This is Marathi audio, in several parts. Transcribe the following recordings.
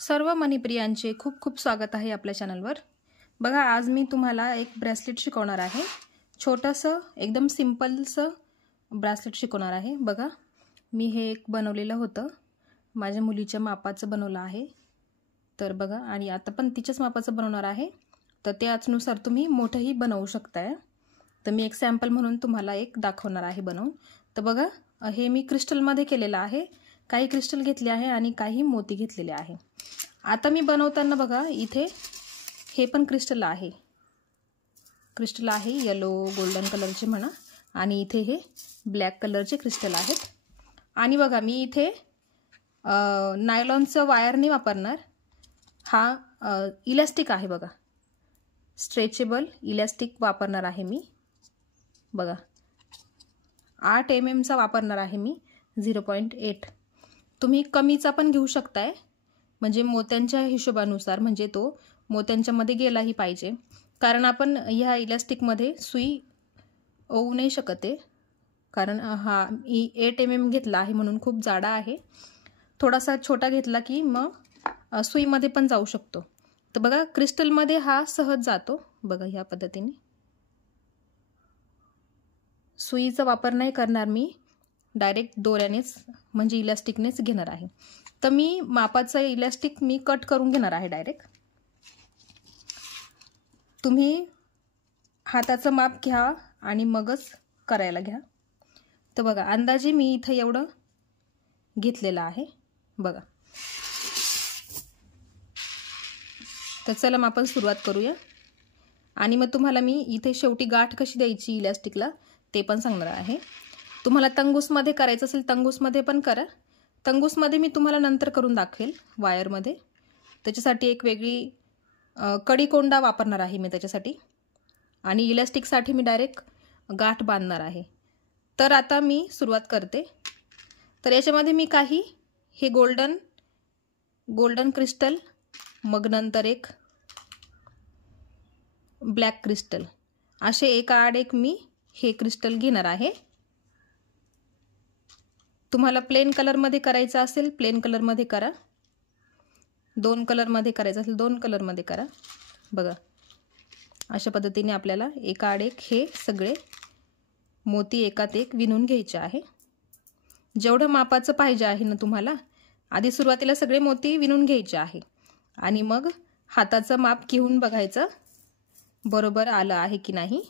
सर्व मनीप्रियांचे खूप खूप स्वागत आहे आपल्या चॅनलवर। बघा, आज मी तुम्हाला एक ब्रेसलेट शिकवणार आहे। छोटंसं एकदम सिंपलचं ब्रेसलेट शिकवणार आहे। बघा, मी हे एक बनवलेलं होतं, माझ्या मुलीच्या मापाचं बनवलं आहे। तर बघा, आणि आता पण तिच्याच मापाचं बनवणार आहे, तर त्यानुसार तुम्ही मोठंही बनवू शकताय। तर मी एक सॅम्पल म्हणून तुम्हाला एक दाखवणार आहे बनवून। तर बघा, हे मी क्रिस्टलमध्ये केलेलं आहे। काही क्रिस्टल घेतले आहे आणि काही मोती घेतलेले आहे। आता मी बनवताना बघा, इथे हे पण क्रिस्टल आहे, येलो गोल्डन कलरचे म्हणा, आणि इथे हे ब्लॅक कलरचे क्रिस्टल आहेत। आणि बघा, मी इथे नायलॉनचं वायर नाही वापरणार, हा इलास्टिक आहे बघा, स्ट्रेचेबल इलास्टिक वापरणार आहे मी। बघा, 8 mm चा वापरणार आहे मी, 0.8। तुम्ही कमीचा पण घेऊ शकताय, म्हणजे मोत्यांच्या हिशोबानुसार, म्हणजे तो मोत्यांच्या मध्ये गेलाही पाहिजे, कारण आपण ह्या इलास्टिक मध्ये सुई ओवू नाही शकत आहे, कारण हा 8 mm घेतला आहे म्हणून खूप जाडा आहे। थोडासा छोटा घेतला की मग सुई मध्ये पण जाऊ शकतो। तर बघा, क्रिस्टल मध्ये हा सहज जातो। बघा, ह्या पद्धतीने सुईचा वापर नाही करणार मी, डायरेक्ट दोऱ्यानेच म्हणजे इलास्टिकनेच घेणार आहे। तर मी मापाचं इलास्टिक मी कट करून घेणार आहे डायरेक्ट। तुम्ही हाताचं माप घ्या आणि मगच करायला घ्या। तर बघा, अंदाजे मी इथं एवढं घेतलेलं आहे बघा। तर चला मग आपण सुरुवात करूया, आणि मग तुम्हाला मी इथे शेवटी गाठ कशी द्यायची इलास्टिकला ते पण सांगणार आहे। तुम्हाला तंगूसमध्ये करायचं असेल तंगूसमध्ये पण करा, तंगूसमध्ये मी तुम्हाला नंतर करून दाखवेल वायरमध्ये। त्याच्यासाठी एक वेगळी कडीकोंडा वापरणार आहे मी त्याच्यासाठी, आणि इलास्टिकसाठी मी डायरेक्ट गाठ बांधणार आहे। तर आता मी सुरुवात करते। तर याच्यामध्ये मी काही हे गोल्डन क्रिस्टल, मग नंतर एक ब्लॅक क्रिस्टल, असे एकाआड एक मी हे क्रिस्टल घेणार आहे। तुम्हाला प्लेन कलरमध्ये करायचं असेल प्लेन कलरमध्ये करा, 2 कलरमध्ये करायचं असेल 2 कलरमध्ये करा। बघा, अशा पद्धतीने आपल्याला एकाआड एक हे सगळे मोती एकात एक विणून घ्यायचे आहे। जेवढं मापाचं पाहिजे आहे ना तुम्हाला, आधी सुरुवातीला सगळे मोती विणून घ्यायचे आहे, आणि मग हाताचं माप घेऊन बघायचं बरोबर आलं आहे की नाही।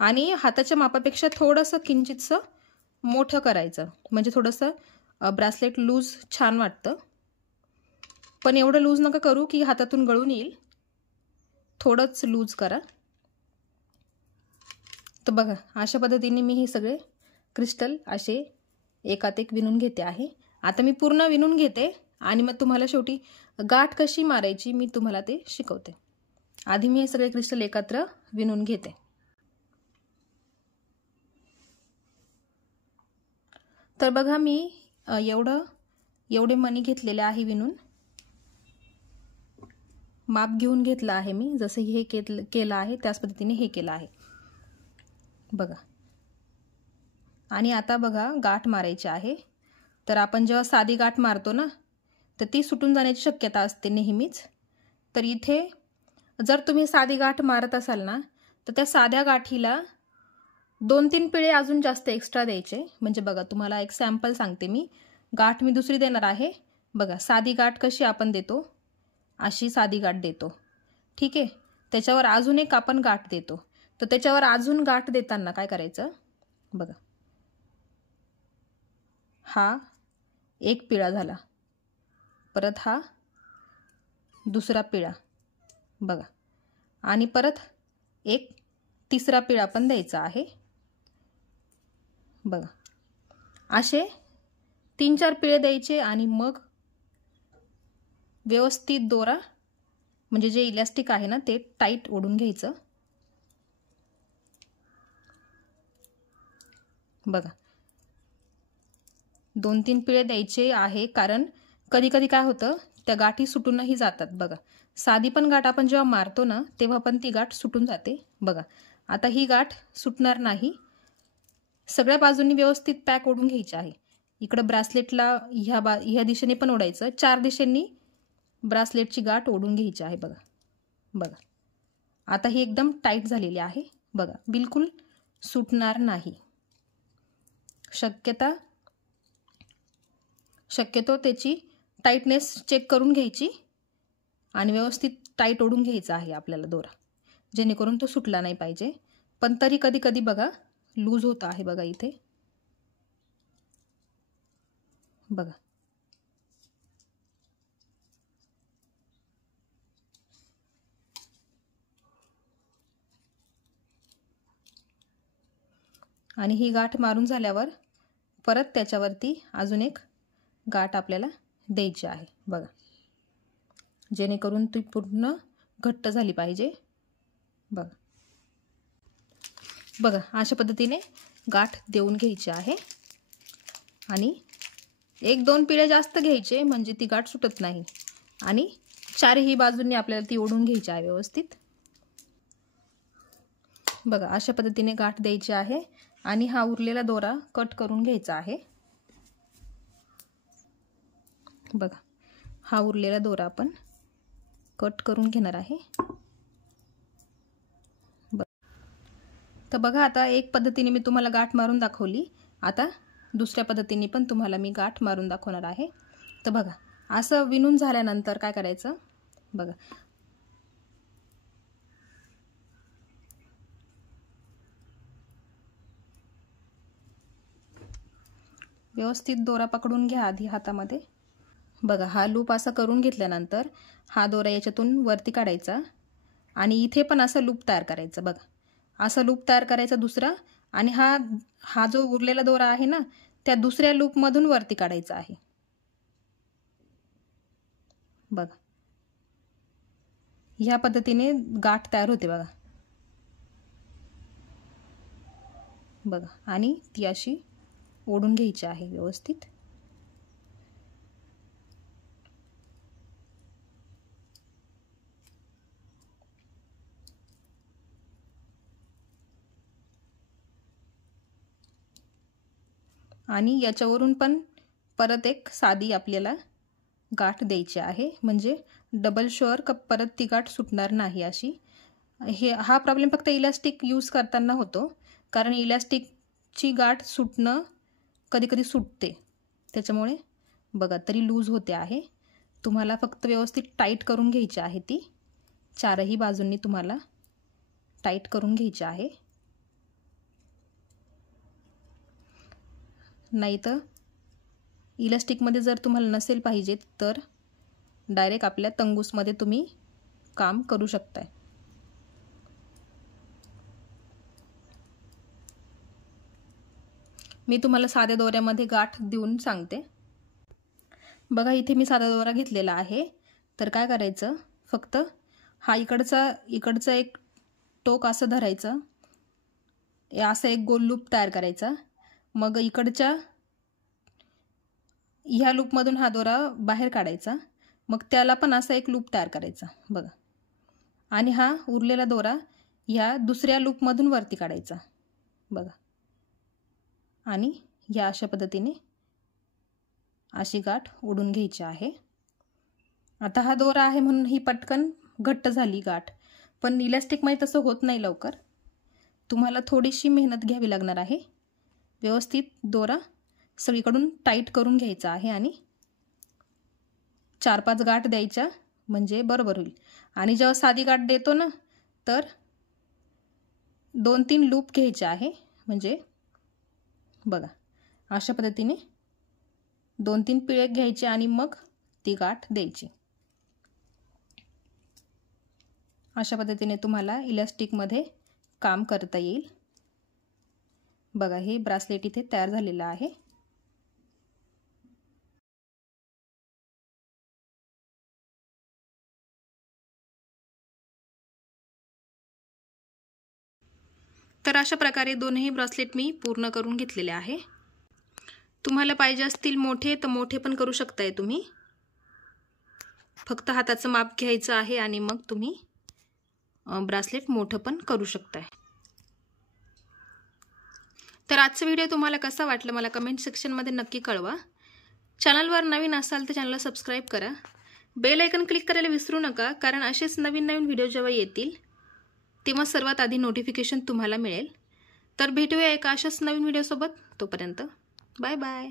आणि हाताच्या मापापेक्षा थोडंसं किंचितसं मोठं करायचं, म्हणजे थोडंसं ब्रेसलेट लूज छान वाटतं, पण एवढं लूज नका करू की हातातून गळून येईल, थोडंच लूज करा। तर बघा, अशा पद्धतीने मी हे सगळे क्रिस्टल असे एकात एक विणून घेते आहे। आता मी पूर्ण विणून घेते आणि मग तुम्हाला शेवटी गाठ कशी मारायची मी तुम्हाला ते शिकवते। आधी मी हे सगळे क्रिस्टल एकत्र विणून घेते। तर बघा, मी एवढे मणी घेतलेले आहे विणून, माप घेऊन घेतलं आहे मी, जसं हे केलं आहे त्याच पद्धतीने हे केलं आहे बघा। आणि आता बघा, गाठ मारायची आहे। तर आपण जेव्हा साधी गाठ मारतो ना, तर ती सुटून जाण्याची शक्यता असते नेहमीच। तर इथे जर तुम्ही साधी गाठ मारत असाल ना, तर त्या साध्या गाठीला 2-3 पिळे अजून जास्त एक्स्ट्रा द्यायचे। म्हणजे बघा, तुम्हाला एक सॅम्पल सांगते मी, गाठ मी दुसरी देणार आहे। बघा, साधी गाठ कशी आपण देतो, अशी साधी गाठ देतो, ठीक आहे। त्याच्यावर अजून एक आपण गाठ देतो, तर त्याच्यावर अजून गाठ देताना काय करायचं बघा, हा एक पिळा झाला, परत हा दुसरा पिळा बघा, आणि परत एक तिसरा पिळा पण द्यायचा आहे बघा। असे 3-4 पिळे द्यायचे, आणि मग व्यवस्थित दोरा, म्हणजे जे इलास्टिक आहे ना ते टाईट ओढून घ्यायचं बघा। 2-3 पिळे द्यायचे आहे, कारण कधी कधी काय होतं, त्या गाठी सुटूनही जातात बघा। साधी पण गाठ आपण जेव्हा मारतो ना, तेव्हा पण ती गाठ सुटून जाते बघा। आता ही गाठ सुटणार नाही, सगळ्या बाजूंनी व्यवस्थित पॅक ओढून घ्यायची आहे। इकडे ब्रेसलेटला ह्या दिशेने पण ओढायचं, 4 दिशेंनी ब्रासलेटची गाठ ओढून घ्यायची आहे. बघा बघा, आता ही एकदम टाईट झालेली आहे. बघा, बिलकुल सुटणार नाही. शक्यतो त्याची टाईटनेस चेक करून घ्यायची आणि व्यवस्थित टाईट ओढून घ्यायचा आहे आपल्याला दोरा, जेणेकरून तो सुटला नाही पाहिजे. पण तरी कधी कधी बघा लूज होत आहे. बघा इथे बघा, आणि ही गाठ मारून झाल्यावर परत त्याच्यावरती अजून एक गाठ आपल्याला द्यायची आहे. बघा, जेणेकरून ती पूर्ण घट्ट झाली पाहिजे. बघा बघा, अशा पद्धतीने गाठ देऊन घ्यायची आहे आणि 1-2 पिळे जास्त घ्यायचे, म्हणजे ती गाठ सुटत नाही. आणि चारही बाजूंनी आपल्याला ती ओढून घ्यायची आहे व्यवस्थित. बघा, अशा पद्धतीने गाठ द्यायची आहे आणि हा उरलेला दोरा कट करून घ्यायचा आहे. बघा, हा उरलेला दोरा आपण कट करून घेणार आहे. तर बघा, आता एक पद्धतीने मी तुम्हाला गाठ मारून दाखवली, आता दुसऱ्या पद्धतीने पण तुम्हाला मी गाठ मारून दाखवणार आहे. तर बघा, असं विणून झाल्यानंतर काय करायचं, बघा व्यवस्थित दोरा पकडून घ्या आधी हातामध्ये. बघा, हा लूप असा करून घेतल्यानंतर हा दोरा याच्यातून वरती काढायचा आणि इथे पण असं लूप तयार करायचं. बघा, असा लूप तयार करायचा दुसरा, आणि हा जो उरलेला दोरा आहे ना, त्या दुसऱ्या लूपमधून वरती काढायचा आहे. बघा, ह्या पद्धतीने गाठ तयार होते. बघा बघा, आणि ती अशी ओढून घ्यायची आहे व्यवस्थित. आणि याच्यावरून पण परत एक साधी आपल्याला गाठ द्यायची आहे, म्हणजे डबल शुअर का परत ती गाठ सुटणार नाही अशी. हा प्रॉब्लेम फक्त इलास्टिक यूज करताना होतो, कारण इलास्टिकची गाठ सुटणं कधी कधी सुटते, त्याच्यामुळे बघा तरी लूज होते आहे. तुम्हाला फक्त व्यवस्थित टाईट करून घ्यायची आहे ती, चारही बाजूंनी तुम्हाला टाईट करून घ्यायची आहे. नाही तर इलास्टिकमध्ये जर तुम्हाला नसेल पाहिजे तर डायरेक्ट आपल्या तंगूसमध्ये तुम्ही काम करू शकताय. मी तुम्हाला साध्या दोऱ्यामध्ये गाठ देऊन सांगते. बघा, इथे मी साधा दोरा घेतलेला आहे. तर काय करायचं, फक्त हा इकडचा एक टोक असं धरायचं, असं एक गोल लूप तयार करायचा. मग इकडच्या ह्या लूपमधून हा दोरा बाहेर काढायचा, मग त्याला पण असा एक लूप तयार करायचा. बघा, आणि हा उरलेला दोरा ह्या दुसऱ्या लूपमधून वरती काढायचा. बघा, आणि ह्या अशा पद्धतीने अशी गाठ ओढून घ्यायची आहे. आता हा दोरा आहे म्हणून ही पटकन घट्ट झाली गाठ, पण इलास्टिकमध्ये तसं होत नाही लवकर. तुम्हाला थोडीशी मेहनत घ्यावी लागणार आहे. व्यवस्थित दोरा सगळीकडून टाईट करून घ्यायचा आहे आणि 4-5 गाठ द्यायच्या, म्हणजे बरोबर होईल. आणि जेव्हा साधी गाठ देतो ना, तर 2-3 लूप घ्यायचे आहे, म्हणजे बघा अशा पद्धतीने 2-3 पिळे घ्यायचे आणि मग ती गाठ द्यायची. अशा पद्धतीने तुम्हाला इलास्टिकमध्ये काम करता येईल. बघा, हे ब्रासलेट इथे तयार झालेलं आहे. तर अशा प्रकारे दोनही ब्रासलेट मी पूर्ण करून घेतलेले आहे. तुम्हाला पाहिजे असतील मोठे तर मोठे पण करू शकताय तुम्ही. फक्त हाताचं माप घ्यायचं आहे आणि मग तुम्ही ब्रासलेट मोठं पण करू शकताय. तर आजचा व्हिडिओ तुम्हाला कसा वाटला मला कमेंट सेक्शनमध्ये नक्की कळवा. चॅनलवर नवीन असाल तर चॅनलला सबस्क्राईब करा, बेल आयकन क्लिक करायला विसरू नका, कारण असेच नवीन नवीन व्हिडिओ जेव्हा येतील तेव्हा सर्वात आधी नोटिफिकेशन तुम्हाला मिळेल. तर भेटूया एका अशाच नवीन व्हिडिओसोबत. तोपर्यंत बाय बाय.